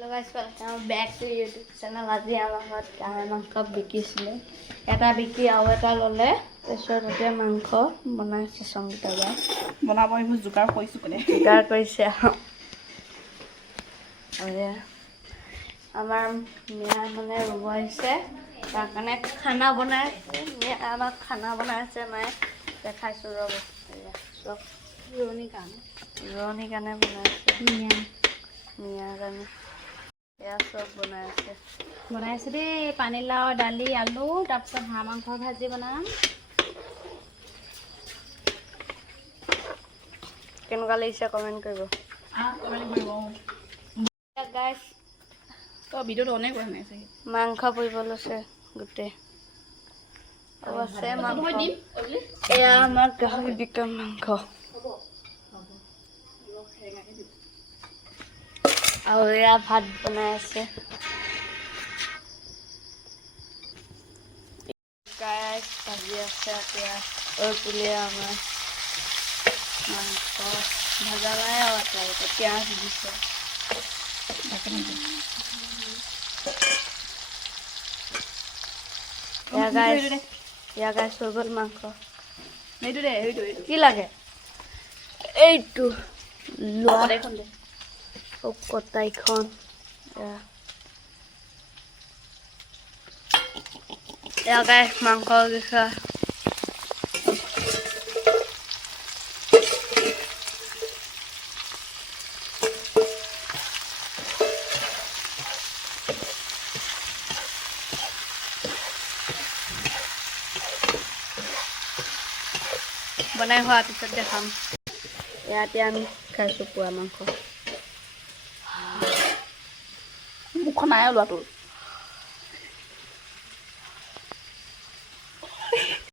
Hello guys, welcome back to YouTube channel. আজি আমাৰ ঘৰত গাহৰি মাংস বিকিছিলে। এটা বিকি আৰু এটা ল'লে। তাৰপিছত এতিয়া মাংস বনাইছে সংগীতা গাই। বনাব আমি জোগাৰ কৰিছোঁ মানে। জোগাৰ কৰিছে আৰু আমাৰ মিয়া মানে ৰুব আহিছে। তাৰ কাৰণে খানা বনাই আছে। মিয়া আমাক খানা বনাই আছে মায়ে। দেখাইছোঁ ৰ'ব। চব ৰোৱনীৰ কাৰণে বনাই আছে। মিয়া কাৰণে এয়া চব বনাই আছে দেই। পানীলাও, দালি, আলু, তাৰপিছত হাঁহ মাংস ভাজি বনাম। কেনেকুৱা লাগিছে কমেণ্ট কৰিব। গাইছ ভিডিঅ'টো অনেক কৰা নাই চাগে। মাংস পুৰিব লৈছে গোটেই আছে মাংস। এয়া আমাৰ গাহৰি বিকা মাংস আৰু এয়া ভাত বনাই আছে। গাইছ ভাজি আছে এতিয়া পুলিয়ে আমাৰ মাংস ভাজা নাই আৰু এটা পিঁয়াজ দিছে। এয়া গাইছ হৈ গ'ল মাংস। কি লাগে এইটো লোৱা কটাইখন। এয়া গাইছ মাংস কেঁচা বনাই হোৱাৰ পিছত দেখাম। ইয়াতে আমি খাইছোঁ পুৰা মাংস। মুখখন নাই ওলোৱাটো।